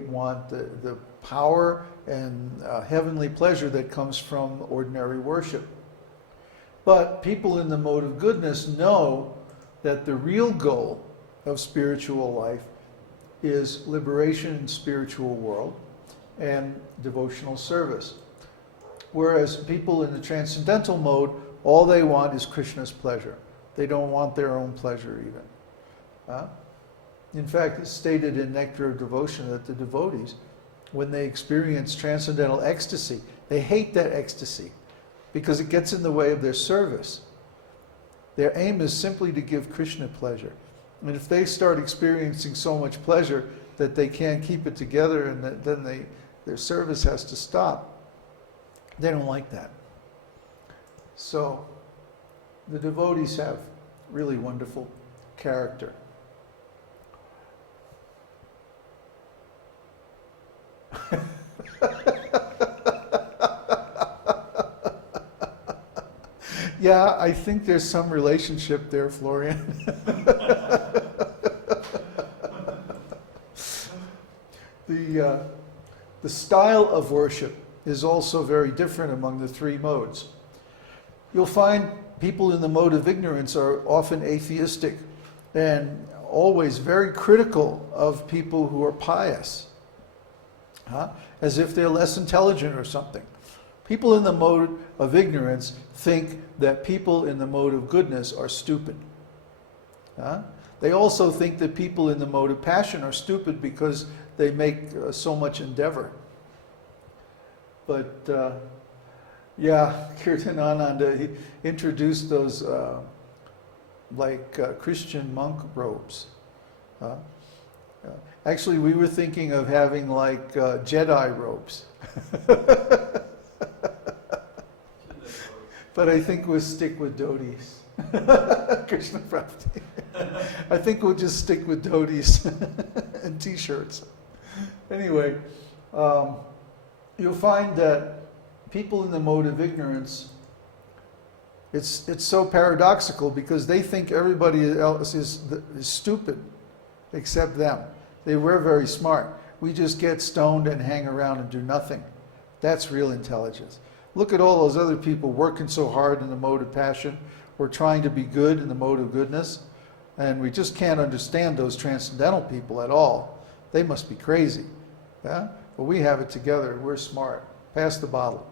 want the power and heavenly pleasure that comes from ordinary worship. But people in the mode of goodness know that the real goal of spiritual life is liberation in spiritual world and devotional service. Whereas people in the transcendental mode, all they want is Krishna's pleasure. They don't want their own pleasure even. In fact, it's stated in Nectar of Devotion that the devotees, when they experience transcendental ecstasy, they hate that ecstasy because it gets in the way of their service. Their aim is simply to give Krishna pleasure. And if they start experiencing so much pleasure that they can't keep it together and then their service has to stop, they don't like that. So the devotees have really wonderful character. Yeah, I think there's some relationship there, Florian. The style of worship is also very different among the three modes. You'll find people in the mode of ignorance are often atheistic and always very critical of people who are pious, as if they're less intelligent or something. People in the mode of ignorance think that people in the mode of goodness are stupid. They also think that people in the mode of passion are stupid because they make so much endeavor. But yeah, Kirtanananda, he introduced those Christian monk robes. Actually, we were thinking of having like Jedi robes. But I think we'll stick with dhotis. Krishna Prapti. I think we'll just stick with dhotis and t-shirts. Anyway, you'll find that people in the mode of ignorance, it's so paradoxical because they think everybody else is stupid except them. We're very smart. We just get stoned and hang around and do nothing. That's real intelligence. Look at all those other people working so hard in the mode of passion or trying to be good in the mode of goodness, and we just can't understand those transcendental people at all. They must be crazy. Yeah? But we have it together. We're smart. Pass the bottle.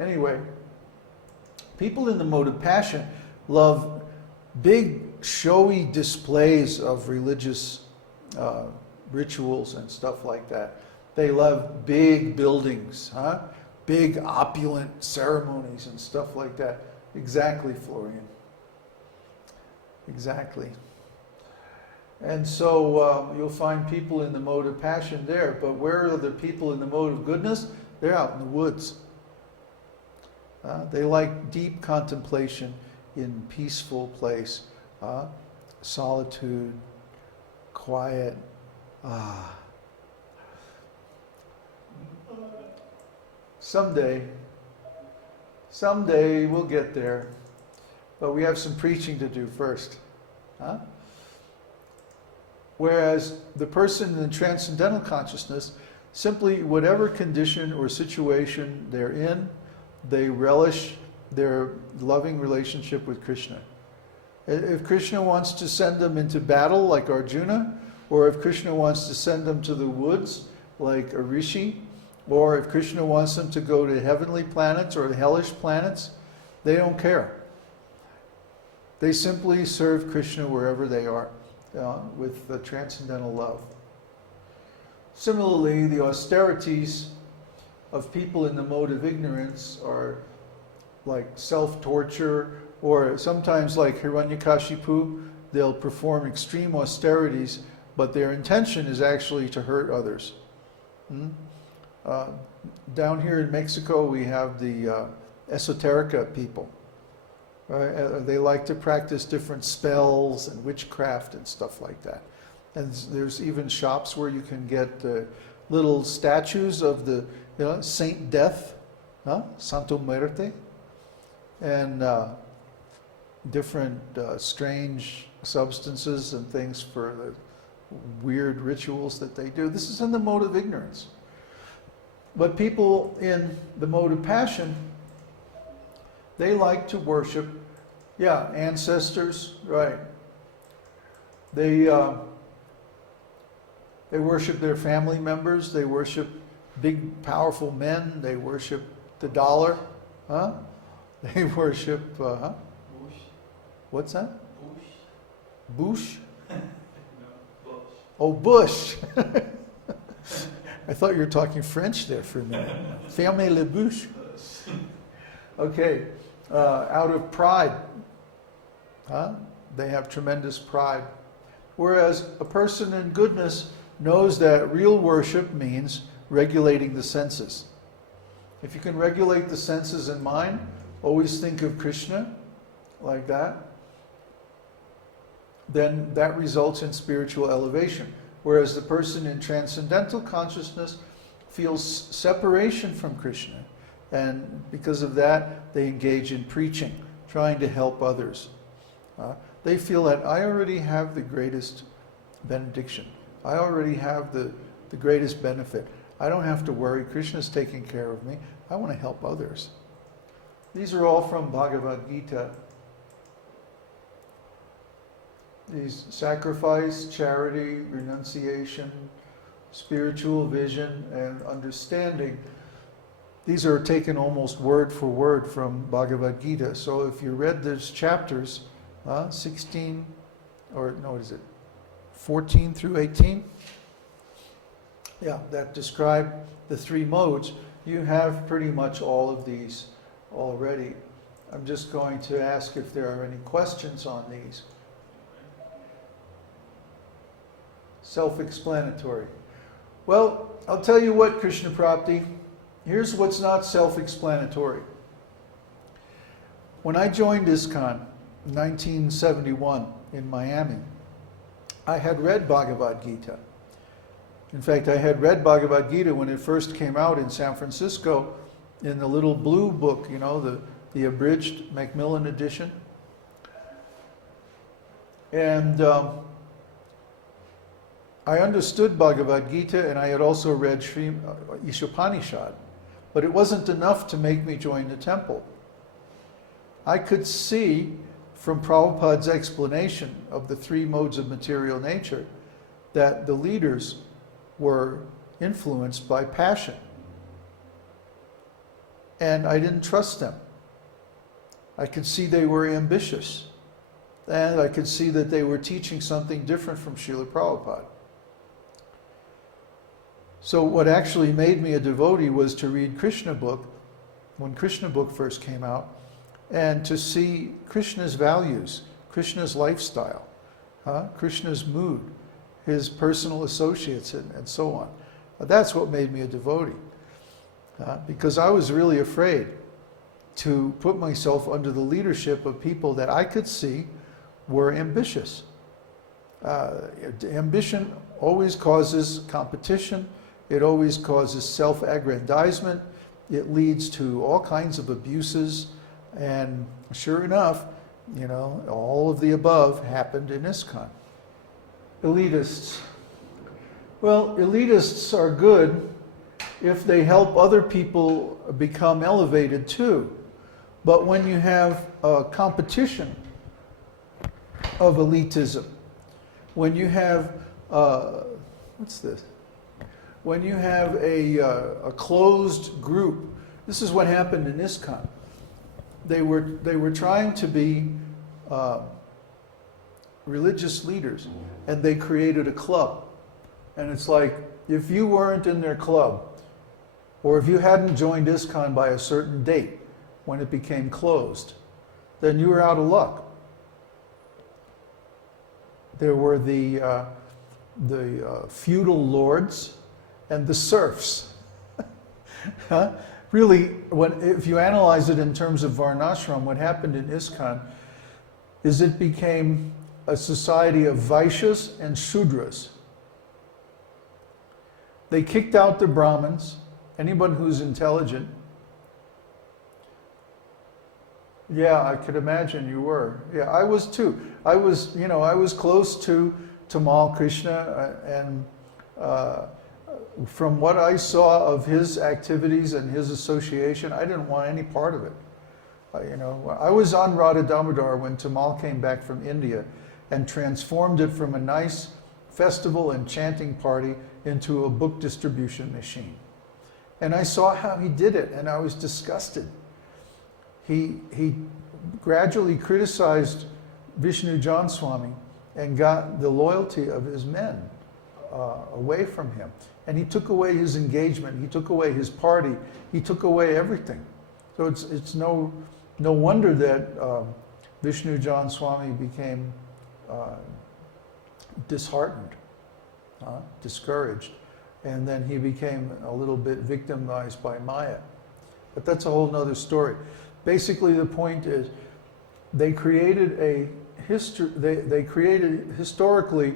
Anyway, people in the mode of passion love big, showy displays of religious rituals and stuff like that. They love big buildings, big opulent ceremonies and stuff like that. Exactly, Florian. Exactly. And so you'll find people in the mode of passion there, but where are the people in the mode of goodness? They're out in the woods. They like deep contemplation in peaceful place, solitude, quiet. Someday we'll get there, but we have some preaching to do first. Whereas the person in the transcendental consciousness, simply whatever condition or situation they're in, they relish their loving relationship with Krishna. If Krishna wants to send them into battle like Arjuna, or if Krishna wants to send them to the woods like a rishi, or if Krishna wants them to go to heavenly planets or hellish planets, they don't care. They simply serve Krishna wherever they are, with the transcendental love. Similarly, the austerities of people in the mode of ignorance are like self-torture, or sometimes like Hiranyakashipu, they'll perform extreme austerities, but their intention is actually to hurt others. Down here in Mexico, we have the esoterica people. They like to practice different spells and witchcraft and stuff like that. And there's even shops where you can get little statues of the Saint Death, Santo Muerte, and different strange substances and things for weird rituals that they do. This is in the mode of ignorance. But people in the mode of passion, they like to worship, ancestors, right. They worship their family members, they worship big, powerful men, they worship the dollar, huh? They worship, Bush. What's that? Bush. Bush? No, Bush. Oh, Bush. I thought you were talking French there for a minute. Fermez le bouche. Okay, out of pride, huh? They have tremendous pride. Whereas a person in goodness knows that real worship means regulating the senses. If you can regulate the senses and mind, always think of Krishna like that, then that results in spiritual elevation. Whereas the person in transcendental consciousness feels separation from Krishna, and because of that, they engage in preaching, trying to help others. They feel that I already have the greatest benediction. I already have the greatest benefit. I don't have to worry. Krishna's taking care of me. I want to help others. These are all from Bhagavad Gita. These sacrifice, charity, renunciation, spiritual vision, and understanding. These are taken almost word for word from Bhagavad Gita. So if you read those chapters, 16, or no, what is it? 14 through 18? Yeah, that describe the three modes. You have pretty much all of these already. I'm just going to ask if there are any questions on these. Self-explanatory. Well, I'll tell you what, Krishna Prapti, here's what's not self-explanatory. When I joined ISKCON in 1971 in Miami, I had read Bhagavad Gita. In fact, I had read Bhagavad Gita when it first came out in San Francisco in the little blue book, you know, the abridged Macmillan edition. And I understood Bhagavad Gita, and I had also read Ishopanishad, but it wasn't enough to make me join the temple. I could see from Prabhupada's explanation of the three modes of material nature that the leaders were influenced by passion. And I didn't trust them. I could see they were ambitious. And I could see that they were teaching something different from Srila Prabhupada. So what actually made me a devotee was to read Krishna book, when Krishna book first came out, and to see Krishna's values, Krishna's lifestyle, Krishna's mood, his personal associates, and so on. That's what made me a devotee. Because I was really afraid to put myself under the leadership of people that I could see were ambitious. Ambition always causes competition. It always causes self-aggrandizement. It leads to all kinds of abuses. And sure enough, you know, all of the above happened in ISKCON. Elitists. Well, elitists are good if they help other people become elevated too. But when you have a competition of elitism, when you have, what's this? When you have a closed group, this is what happened in ISKCON. They were trying to be religious leaders, and they created a club. And it's like, if you weren't in their club, or if you hadn't joined ISKCON by a certain date when it became closed, then you were out of luck. There were the feudal lords and the serfs. Really, if you analyze it in terms of Varnashram, what happened in ISKCON is it became a society of Vaishyas and Shudras. They kicked out the Brahmins, anyone who's intelligent. Yeah, I could imagine you were. Yeah, I was too. I was close to Tamal Krishna, and from what I saw of his activities and his association, I didn't want any part of it. I was on Radha Damodar when Tamal came back from India and transformed it from a nice festival and chanting party into a book distribution machine. And I saw how he did it, and I was disgusted. He gradually criticized Vishnu John Swami and got the loyalty of his men away from him. And he took away his engagement, he took away his party, he took away everything. So it's no wonder that Vishnu John Swami became disheartened, discouraged, and then he became a little bit victimized by Maya. But that's a whole nother story. Basically, the point is they created historically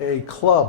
a club